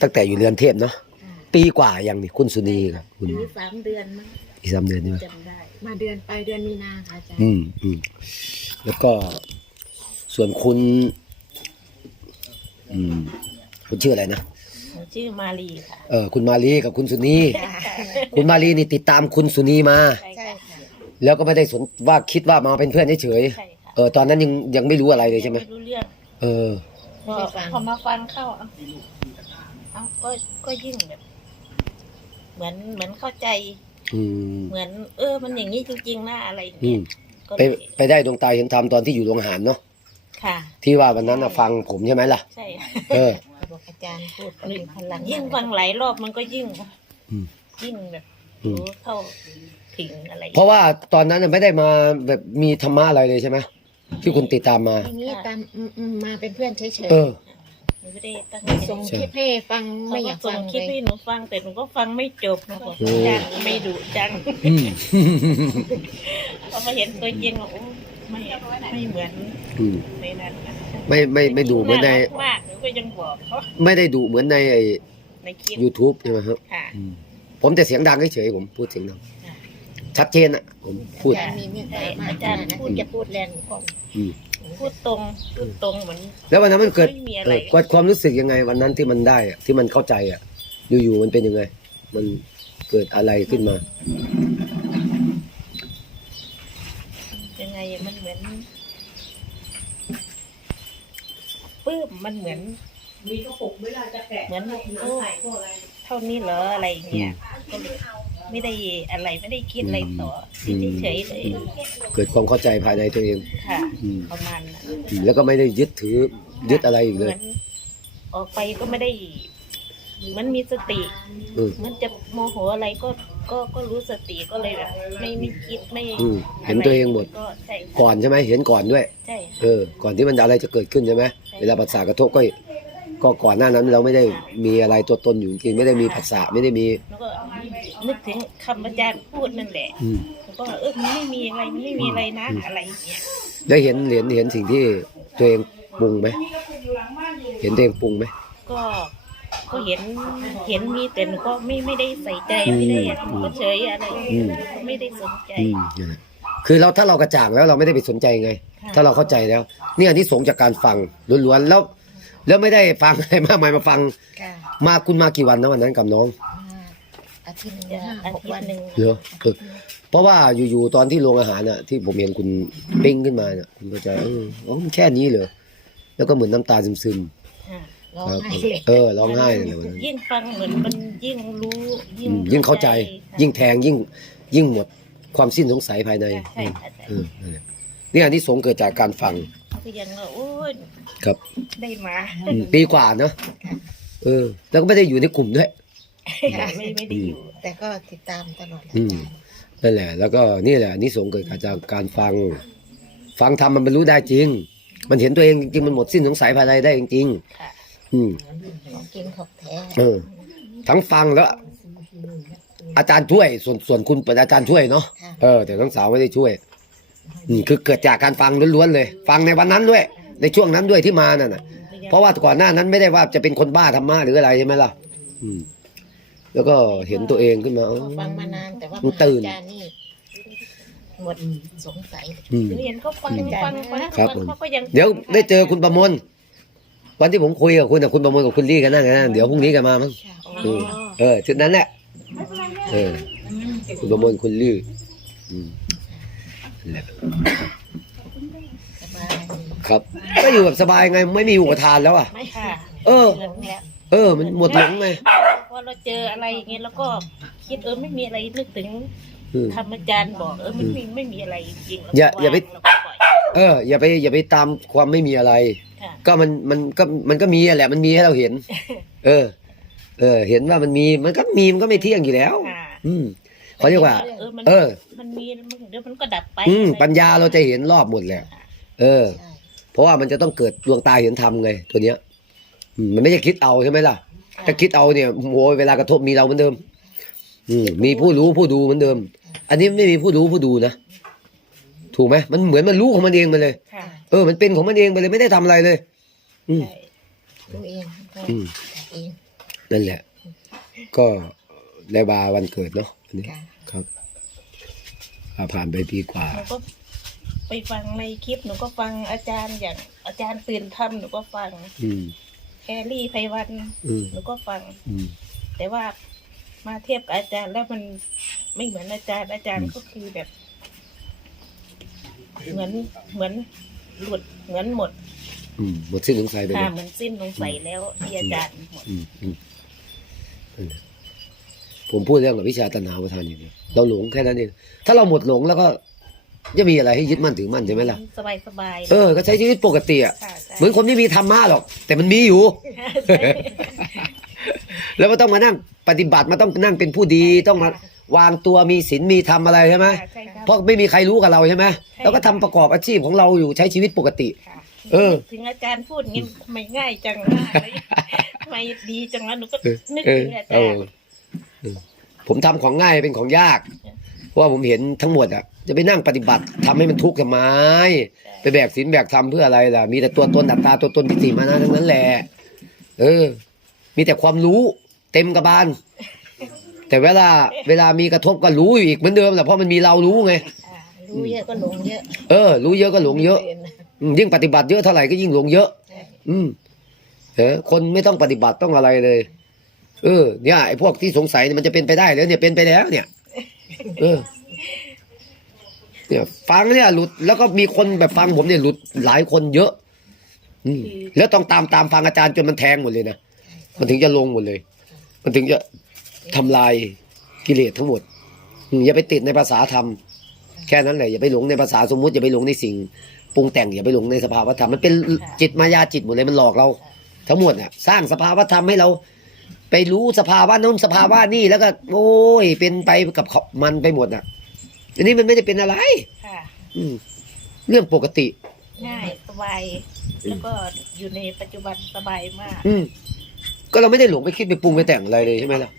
ตั้งแต่อยู่เรือนเทพเนาะปีกว่ายังนี่คุณสุนีครับคุณปีสามเดือนมั้งอีกสามเดือนใช่ไหมจำได้ มาเดือนไปเดือนมีนาค่ะอาจารย์อืมอืมแล้วก็ส่วนคุณ อืม คุณชื่ออะไรนะหนูชื่อมาลีค่ะเออคุณมาลีกับคุณสุนีคุณมาลีนี่ติดตามคุณสุนีมา ใช่ใช่ค่ะค่ะแล้วก็ไม่ได้สนว่าคิดว่ามาเป็นเพื่อนเฉยใช่ค่ะๆเออตอนนั้นยังยังไม่รู้อะไรเลยใช่ไหมไม่รู้เรื่องเออพอพอมาฟังเข้าเอ้า เอ้าก็ก็ยิ่งแบบ เหมือนเหมือนเข้าใจ อืมเหมือน เออ มันอย่างนี้จริง ๆนะอะไรอย่างอืเงี้ยมก็ไปเลยไปได้ดวงตาเห็นธรรมตอนที่อยู่โรงอาหารเนาะค่ะ ที่ว่าวันนั้นน่ะฟังผมใช่ไหมล่ะ ใช่ค่ะเออ บอกอาจารย์พูดก็เป็นพลังยิ่งฟังหลายรอบมันก็ยิ่งอืมยิ่งแบบอืม รู้เข้าถึงอะไรเพราะว่าตอนนั้นน่ะไม่ได้มาแบบมีธรรมะอะไรเลยใช่ไหมที่คุณติดตามมา อย่างนี้ตามอืมอืมมาเป็นเพื่อนเฉยเออ หนูไม่ได้ตั้งๆส่งคลิปให้ฟังเขาไม่อก็ยากส่ฟังงคลิปเลให้ยหนูฟังแต่หนูก็ฟังไม่จบนะบอกโอ้ จังไม่ดุจังอืมพอมาเห็นตัวจริงโอ้ไม่ไม่เหมือนอืมในนั้นนะไม่ไม่ไม่ดูเหมือนในารักมากหนูก็ยังบอกเขาไม่ได้ดูเหมือนในไอ้ ในคลิป YouTube ใช่ไหมครับ ค่ะ อืมผมแต่เสียงดังเฉยๆผมพูดเสียงดังค่ะชัดเจนอะ ผมพูด อาจารย์มีเมตตามากอาจารย์นะพูดจะพูดแรงของอืม พูดตรงพูดตรงเหมือน แล้ววันนั้นมันเกิดไม่มีอะไรเออเกิดความรู้สึกยังไงวันนั้นที่มันได้อะที่มันเข้าใจอะ อยู่ๆมันเป็นยังไง มันเกิดอะไรขึ้นมา ยังไงอะมันเหมือนปื้มมันเหมือนเหมือนโอ้เท่านี้เหรออะไรอย่างเงี้ยก็เลย ไม่ได้อะไรไม่ได้คิดอะไรต่ออืมเฉยๆเลยเกิดความเข้าใจภายในตัวเอง ค่ะ อืม ประมาณนั้นอืมแล้วก็ไม่ได้ยึดถือยึดอะไรอีกเลยหมืนออกไปก็ไม่ได้เหมันมีสติ อืมเหมันจะโมโหอะไรก็ก็ก็รู้สติก็เลยแบบไม่ไม่คิดไม่อืมเห็นตัวเองหมด ก็ใช่ค่ะก่อนใช่ไหมเห็นก่อนด้วย ใช่ค่ะ เออ ก่อนที่มันจะอะไรจะเกิดขึ้นใช่ไหมเวลาภาษากระทบก็ ก็ก่อนหน้านั้นเราไม่ได้มีอะไรตัวตนอยู่จริงไม่ได้มีภาษาไม่ได้มี แล้วก็ นึกถึงคำอาจารย์พูดนั่นแหละอืมแล้วก็เออมันไม่มีอะไรมันไม่มีอะไรนะอะไรอย่างเงี้ยได้เห็นเห็นเห็นสิ่งที่ตัวเองปรุงไหมเห็นตัวเองปรุงไหม ก็ก็เห็นเห็นมีแต่หนูก็ไม่ไม่ได้ใส่ใจไม่ได้อะไรก็เฉยอะไรอืมก็ไม่ได้สนใจ อืมนั่นแหละคือเราถ้าเรากระจ่างแล้วเราไม่ได้ไปสนใจไง ค่ะ ถ้าเราเข้าใจแล้วเนี่ยอันที่สงส์จากการฟังล้วนๆแล้ว แล้วไม่ได้ฟังอะไรมากมายมาฟัง ค่ะมาคุณมากี่วันนะวันนั้นกับน้องมา อาทิตย์หนึงจะห้าอาหกทิตวันย์หนึ่งเหรอเออเพราะว่าอยู่ๆตอนที่โรงอาหารน่ะที่ผมเห็นคุณปิ้งขึ้นมาเนี่ยคุณก็จะเอออ๋อมันแค่นี้เหรอแล้วก็เหมือนน้ำตาซึมค่ะร้อๆงครับไห้เลยเออร้องไห้เลยวันนั้นยิ่งฟังเหมือนมันยิ่งรู้อืมยิ่งเข้าใจค่ะยิ่งแทงยิ่งยิ่งหมดความสิ้นสงสัยภายในใช่ค่ะใช่เออนั่นแหละนี่อันที่สงส์เกิดจากการฟังก็ยังว่าโอ้ยครับ ได้มา อืมปีกว่าเนอะเออ แล้วก็ไม่ได้อยู่ในกลุ่มด้วย ไม่ไม่ได้อยู่ แต่ก็ติดตามตลอดอาอืมจารย์นั่นแหละ แล้วก็นี่แหละนี่สงส์เกิดจากการฟัง ฟังทำมันบรรลุได้จริง มันเห็นตัวเองจริงๆมันหมดสิ้นสงสัยภายในได้จริงค่ะ ๆอืม ของกินของแท้เออ ทั้งฟังแล้ว อาจารย์ช่วย ส่วนส่วนคุณเป็นอาจารย์ช่วยเนาะค่ะเออแต่ทั้งสาวไม่ได้ช่วยอืมคือเกิดจากการฟังล้วนๆเลย ฟังในวันนั้นด้วย ในช่วงนั้นด้วยที่มานั่นน่ะ เพราะว่าก่อนหน้านั้นไม่ได้ว่าจะเป็นคนบ้าธรรมะหรืออะไรใช่ไหมล่ะ อืม แล้วก็เห็นตัวเองขึ้นมาอ๋อฟังมานานแต่ว่ามันตื่นอาจารย์นี่หมดสงสัยอืมเรียนเขาฟังฟังฟังครับผมเขาก็ยังเดี๋ยวได้เจอคุณประมวลวันที่ผมคุยกับคุณนะคุณประมวลกับคุณลี่กันนั่งกันนะเดี๋ยวพรุ่งนี้กันมามั้งค่ะอืมเออชุดนั้นแหละเออคุณประมวลคุณลี่อืมนั่นแหละสบายครับก็อยู่แบบสบายไงไม่มีอุปทานแล้วอะไม่ค่ะเออหลงแล้วเออ มันหมดหลงไงพอ เราเจออะไรอย่างเงี้ยแล้วก็คิดเออไม่มีอะไรนึกถึงอืมธรรมอาจารย์บอกเออมันไม่ไม่มีอะไรจริงๆแล้วอย่าก็อย่าไป วงแล้วก็ปล่อยเออ อย่าไปอย่าไปตามความไม่มีอะไร ค่ะก็มันมันก็มันก็มีอะแหละมันมีให้เราเห็น เออ เออ เห็นว่ามันมีมันก็มีมันก็ไม่เที่ยงอยู่แล้ว ค่ะอืมเขาเรียกว่า เออมันเออ มันมีมันเดี๋ยวมันก็ดับไปอืมอะไรปัญญาเราจะเห็นรอบหมดแหละเออใช่เพราะว่ามันจะต้องเกิดดวงตาเห็นธรรมไงตัวเนี้ยอืมมันไม่ใช่คิดเอาใช่ไหมล่ะ ถ้าคิดเอาเนี่ยโหเวลากระทบมีเราเหมือนเดิม อืมมีผู้รู้ผู้ดูเหมือนเดิม อันนี้ไม่มีผู้รู้ผู้ดูนะถูกไหมมันเหมือนมันรู้ของมันเองไปเลย ค่ะเออ มันเป็นของมันเองไปเลยไม่ได้ทำอะไรเลย อืมใช่รู้เองก็อืมจัดเองนั่นแหละ ก็ได้บาวันเกิดเนาะอันนี้ค่ะ ครับอ่าผ่านไปปีกว่า หนูก็ไปฟังในคลิปหนูก็ฟังอาจารย์อย่างอาจารย์ตื่นทำหนูก็ฟัง อืม แครี่ไพวันอืมหนูก็ฟัง อืม แต่ว่ามาเทียบกับอาจารย์แล้วมันไม่เหมือนอาจารย์อาจารย์ก็คือแบบ เหมือนเหมือนหลุดเหมือนหมดอืมหมดสิ้นสงสัยไปค่ะเลยเหมือนสิ้นลงใส่แล้วที่อาจารย์หมดอืมอืมนั่นแหละผมพูดเรื่องกับวิชาตัณหาประทานอย่างเดียวเราหลงแค่นั้นเองถ้าเราหมดหลงแล้วก็ จะมีอะไรให้ยึดมั่นถือมั่นใช่ไหมล่ะ สบายสบายเออ ก็ใช้ชีวิตปกติอะค่ะใช่เหมือนคนไม่มีธรรมะหรอก แต่มันมีอยู่ใช่แล้วมันต้องมานั่งปฏิบัติมาต้องนั่งเป็นผู้ดีต้องมาวางตัวมีศีลมีธรรมอะไรใช่ไหมใช่ครับเพราะไม่มีใครรู้กับเราใช่ไหมเราก็ทำประกอบอาชีพของเราอยู่ใช้ชีวิตปกติค่ะเออ ถึงอาจารย์พูดงี้ทำไมง่ายจังวะอะไรทำไมดีจังวะหนูก็เออนึกเออถึงอาเอจารอย์เออผมทำของง่ายเป็นของยากเพราะ ว่าผมเห็นทั้งหมดอะ จะไปนั่งปฏิบัติทำให้มันทุกข์ทำไมไปแบกศีลแบกธรรมเพื่ออะไรล่ะ มีแต่ตัวตนอัตตาตัวตนทิฏฐิมานะทั้งนั้นแหละเออ มีแต่ความรู้เต็มกระบาล แต่เวลาเวลามีกระทบก็รู้อยู่อีกเหมือนเดิมแหละเพราะมันมีเรารู้ไงอ่ารู้เยอะก็หลงเยอะ เออ รู้เยอะก็หลงเยอะอืมยิ่งปฏิบัติเยอะเท่าไหร่ก็ยิ่งหลงเยอะใช่อืมเออคนไม่ต้องปฏิบัติต้องอะไรเลย เออ เนี่ยไอ้พวกที่สงสัยเนี่ยมันจะเป็นไปได้แล้วเนี่ยเป็นไปแล้วเนี่ย เออเนี่ยฟังเนี่ยหลุดแล้วก็มีคนแบบฟังผมเนี่ยหลุดหลายคนเยอะอืมแล้วต้องตามตามฟังอาจารย์จนมันแทงหมดเลยนะมันถึงจะลงหมดเลย มันถึงจะทำลายกิเลสทั้งหมดอืมอย่าไปติดในภาษาธรรม แค่นั้นแหละอย่าไปหลงในภาษาสมมุติอย่าไปหลงในสิ่งปรุงแต่งอย่าไปหลงในสภาวธรรมมันเป็นจิตมายาจิตหมดเลยมันหลอกเรา ทั้งหมดน่ะสร้างสภาวธรรมให้เรา ไปรู้สภาวะนู้นสภาวะนี่แล้วก็ โอ้ย เป็นไปกับเขามันไปหมดน่ะอันนี้มันไม่ได้เป็นอะไรค่ะ อืมเรื่องปกติ ง่ายสบายแล้วก็อยู่ในปัจจุบันสบายมาก อืมก็เราไม่ได้หลงไปคิดไปปรุงไปแต่งอะไรเลยใช่ไหมล่ะ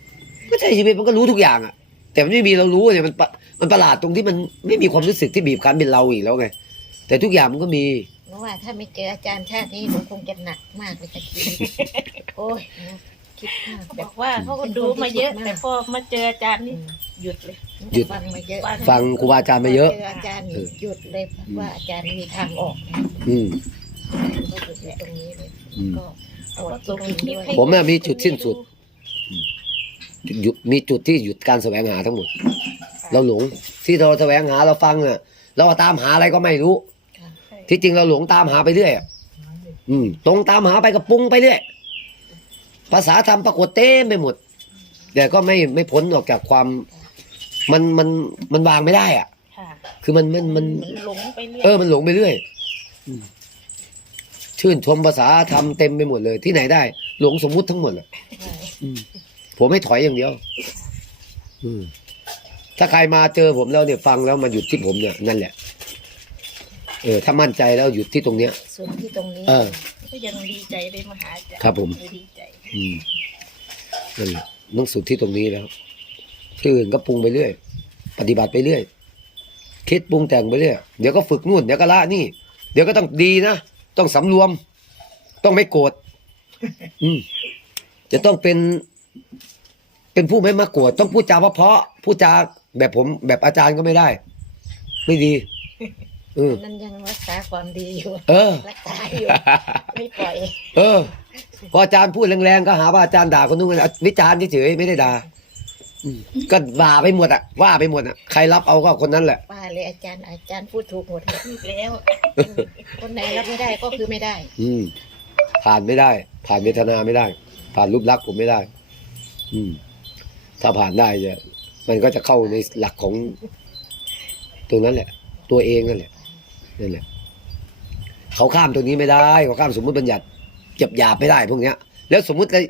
ก็ใช้ชีวิตมันก็รู้ทุกอย่างอะ แต่มันไม่มีเรารู้เนี่ยมันปะมันประหลาดตรงที่มันไม่มีความรู้สึกที่บีบคั้นเป็นเราอีกแล้วไงแต่ทุกอย่างมันก็มีเพราะว่าถ้าไม่เจออาจารย์ชาตินี้หนูคงจะหนักมากเลยค่ะชีวิตโอ้ยนะ คิดมากเขาแบบอกว่าเขาก็ดูมาเยอะ แต่พอมาเจออาจารย์นี่หยุดเลย หยุด ฟังมาเยอะฟังครูบาอาจารย์มาเยอะเจออาจารย์นี่หยุดเลยว่าอาจารย์มีทางออกนะอืม ก็หยุดในตรงนี้เลยอืม ก็ปวดส่งตรงคลินี้ปด้วยให้ผมน่ะมีจุดสิ้นสุด หยุดมีจุดที่หยุดการแสวงหาทั้งหมด เราหลงที่เราแสวงหาเราฟังอะ เราตามหาอะไรก็ไม่รู้ ที่จริงเราหลงตามหาไปเรื่อยอะอืมตรงตามหาไปก็ปรุงไปเรื่อย ภาษาธรรมปรากฏเต็มไปหมด แต่ก็ไม่ไม่พ้นออกจากความมันมันมันวางไม่ได้อะ ค่ะคือมันมันมันเหมือนหลงไปเรื่อยเออ มันหลงไปเรื่อยอืมชื่นชมภาษาธรรมเต็มไปหมดเลย ที่ไหนได้ หลงสมมุติทั้งหมดอะใช่อืมผมไม่ถอยอย่างเดียว อืมถ้าใครมาเจอผมแล้วเนี่ยฟังแล้วมาหยุดที่ผมเนี่ยนั่นแหละ เออ ถ้ามั่นใจแล้วหยุดที่ตรงเนี้ย ส่วนที่ตรงนี้ เออ ก็ยังดีใจได้มาหาอาจารย์ครับผม ดีใจ อืมนั่นแหละต้องสุดที่ตรงนี้แล้วที่อื่นก็ปรุงไปเรื่อย ปฏิบัติไปเรื่อย คิดปรุงแต่งไปเรื่อย เดี๋ยวก็ฝึกนู่น เดี๋ยวก็ละนี่ เดี๋ยวก็ต้องดีนะ ต้องสำรวม ต้องไม่โกรธ อืม จะต้องเป็น เป็นผู้ไม่มาโกรธ ต้องพูดจาเพราะๆพูดจาแบบผม แบบอาจารย์ก็ไม่ได้ ไม่ดี เออ นั้นยังรักษาความดีอยู่เออ รักษาอยู่ ไม่ปล่อยเออ พออาจารย์พูดแรงๆก็หาว่าอาจารย์ด่าคนนู้นคนนี้วิจารณ์เฉยๆไม่ได้ด่าอืมก็ด่าไปหมดอะว่าไปหมดอะใครรับเอาก็คนนั้นแหละป้าเลยอาจารย์อาจารย์พูดถูกหมดเลยพูดแล้ว คนไหนรับไม่ได้ก็คือไม่ได้ อืมผ่านไม่ได้ ผ่านเวทนาไม่ได้ ผ่านรูปลักษณ์ผมไม่ได้ อืม ถ้าผ่านได้จะมันก็จะเข้าในหลักของตรงนั้นแหละ ตัวเองนั่นแหละ นั่แหละเขาข้ามตรงนี้ไม่ได้เขาข้ามสมมติบัญญัติเจับหยาบไม่ได้พวกเนี้ย แล้วสมมุติเลย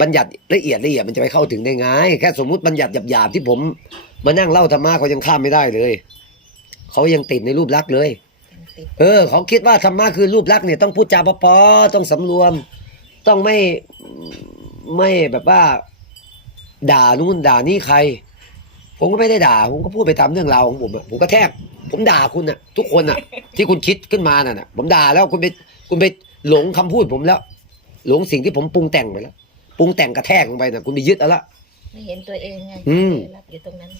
บัญญัติละเอียดละเอียดมันจะไปเข้าถึงได้ไงแค่สมมติบัญญัติหยาบๆที่ผม มานั่งเล่าธรรมะเขายังข้ามไม่ได้เลยเขายังติดในรูปลักษณ์เลย เออเขาคิดว่าธรรมะคือรูปลักษณ์เนี่ยต้องพูดจาเพอๆต้องสำรวม ต้องไม่ไม่แบบว่า ด่านู่นด่านี่ใคร ผมก็ไม่ได้ด่า ผมก็พูดไปตามเรื่องราวของผมผมก็แทบ ผมด่าคุณอะทุกคนอะที่คุณคิดขึ้นมาน่ะนะผมด่าแล้วคุณไปคุณไปหลงคำพูดผมแล้ว หลงสิ่งที่ผมปรุงแต่งไปแล้วปรุงแต่งกระแทกลงไปนะคุณไปยึดเอาละไม่เห็นตัวเองไงอืมรับอยู่ตรงนั้น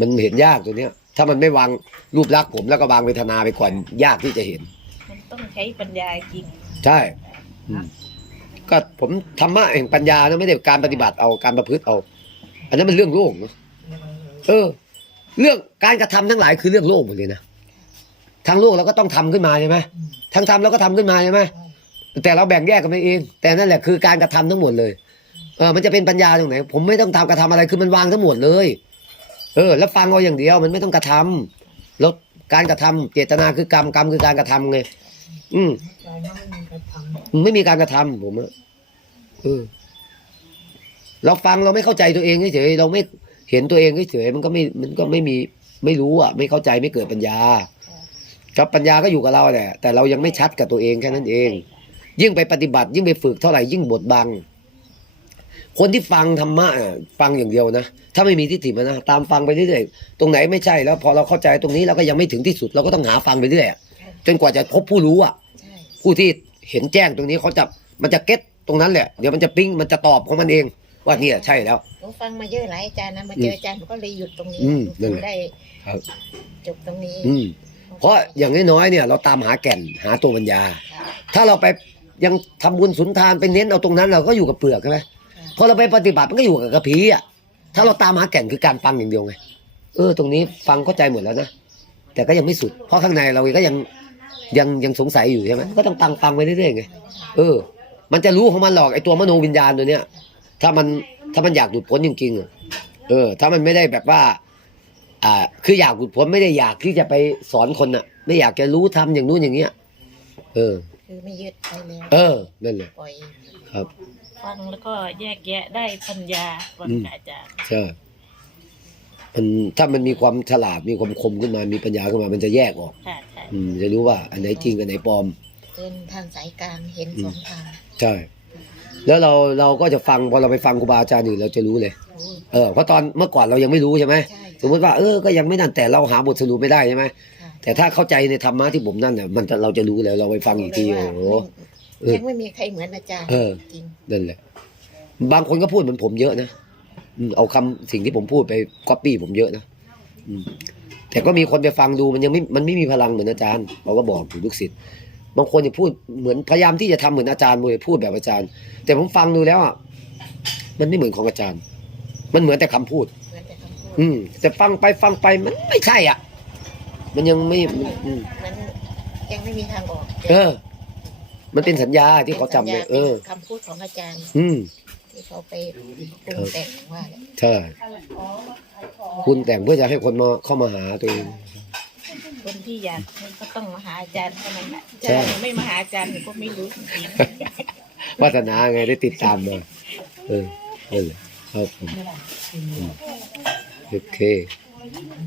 มันเห็นยากตัวเนี้ย ถ้ามันไม่วางรูปลักษณ์ผมแล้วก็วางเวทนาไปก่อนยากที่จะเห็น มันต้องใช้ปัญญาจริง ใช่อืมก็ผมธรรมะแห่งปัญญานะไม่ได้การปฏิบัติเอาการประพฤติเอา อันนั้นมันเรื่องโลกเนอะเออ เรื่องการกระทำทั้งหลายคือเรื่องโลกหมดเลยนะทางโลกเราก็ต้องทำขึ้นมาใช่ไหมทางธรรมเราก็ทำขึ้นมาใช่ไหมแต่เราแบ่งแยกกันไปเอง แต่นั่นแหละคือการกระทำทั้งหมดเลยเออมันจะเป็นปัญญาตรงไหน ผมไม่ต้องทำกระทำอะไรคือมันวางทั้งหมดเลย เออ แล้วฟังเอาอย่างเดียวมันไม่ต้องกระทำแล้วการกระทำเจตนาคือกรรมกรรมคือการกระทำไงอืมไม่มีการกระทำผมอะเออเราฟังเราไม่เข้าใจตัวเองเฉยเราไม่ เห็นตัวเองเฉยๆมันก็ไม่มันก็ไม่มีไม่รู้อะ ไม่เข้าใจไม่เกิดปัญญา ครับปัญญาก็อยู่กับเราแหละแต่เรายังไม่ชัดกับตัวเองแค่นั้นเอง ยิ่งไปปฏิบัติ ยิ่งไปฝึกเท่าไหร่ยิ่งบดบัง คนที่ฟังธรรมะอะฟังอย่างเดียวนะถ้าไม่มีทิฏฐิมานะตามฟังไปเรื่อยๆตรงไหนไม่ใช่แล้ว พอเราเข้าใจตรงนี้เราก็ยังไม่ถึงที่สุดเราก็ต้องหาฟังไปเรื่อยอะจนกว่าจะพบผู้รู้อะใช่ผู้ที่เห็นแจ้งตรงนี้เขาจะมันจะเก็ตตรงนั้นแหละ เดี๋ยวมันจะปิ้งมันจะตอบของมันเอง ว่าเนี่ยใช่แล้ว หนูฟังมาเยอะหลายอาจารย์นะมาเจออาจารย์หนูก็เลยหยุดตรงนี้อืมหนั่นนูแหละได้ครับ จบตรงนี้อืม เพราะอย่างน้อยๆเนี่ย เราตามหาแก่นหาตัวปัญญา ถ้าเราไปยังทำบุญสุนทานไปเน้นเอาตรงนั้นเราก็อยู่กับเปลือกใช่ไหมพอเราไปปฏิบัติมันก็อยู่กับกระพี้อะถ้าเราตามหาแก่นคือการฟังอย่างเดียวไงเออ ตรงนี้ฟังเข้าใจหมดแล้วนะแต่ก็ยังไม่สุด เพราะข้างในเราก็ยังยังยังสงสัยอยู่ใช่ไหมก็ต้องตังฟังไปเรื่อยๆไงเออ มันจะรู้ของมันหรอกไอตัวมโนวิญญาณตัวเนี้ย ถ้ามันถ้ามันอยากหลุดพ้นจริงๆอะเออ ถ้ามันไม่ได้แบบว่า อ่า คืออยากหลุดพ้นไม่ได้อยากที่จะไปสอนคนน่ะ ไม่อยากจะรู้ทำอย่างนู้นอย่างเงี้ย เออ คือไม่ยึดไปแล้วเออนั่นแหละปล่อยครับ ฟังแล้วก็แยกแยะได้ปัญญาฟังอืมกับอาจารย์ใช่มันถ้ามันมีความฉลาดมีความคมขึ้นมามีปัญญาขึ้นมา มันจะแยกออก ค่ะใช่อืมจะรู้ว่าอันไหนจริงอันไหนปลอม เป็นทางสายกลางเห็นสองทาง ใช่ แล้วเราเราก็จะฟังพอเราไปฟังครูบาอาจารย์อื่นเราจะรู้เลยโอ้ยเออเพราะตอนเมื่อก่อนเรายังไม่รู้ใช่ไหมใช่สมมติว่าเออก็ยังไม่นั่นแต่เราหาบทสรุปไม่ได้ใช่ไหมค่ะ แต่ถ้าเข้าใจในธรรมะที่ผมนั่นเนี่ยมันจะเราจะรู้แล้วเราไปฟังอีกทีบโอ้เลยโหว่าเออยังไม่มีใครเหมือนอาจารย์เออ จริงนั่นแหละ บางคนก็พูดเหมือนผมเยอะนะอืมเอาคำสิ่งที่ผมพูดไปก๊อปปี้ผมเยอะนะอืมแต่ก็มีคนไปฟังดูมันยังไม่มันไม่มีพลังเหมือนอาจารย์เขาก็บอกถึงลูกศิษย์ บางคนจะพูดเหมือนพยายามที่จะทำเหมือนอาจารย์เลยพูดแบบอาจารย์ แต่ผมฟังดูแล้วอะมันไม่เหมือนของอาจารย์ มันเหมือนแต่คำพูดเหมือนแต่คำพูด อืม แต่ฟังไปฟังไปมันไม่ใช่อะ มันยังไม่อืมมันยังไม่มีทางออก เออ มันเป็นสัญญาที่เขาจำป็นเลสัยญญาเออป็นคำพูดของอาจารย์ อืมที่เขาไปปรุงแต่งว่าแหละใช่คุณแต่งเพื่อจะให้คนมาเข้ามาหาตัวเอง คนที่อยากมันก็ต้องมาหาอาจารย์เท่านั้นแหละใช่ ถ้าไม่มาหาอาจารย์ก็ไม่รู้จริงวาสนาไงได้ติดตามมาเออนั่นแหละครับผมอืมโอเค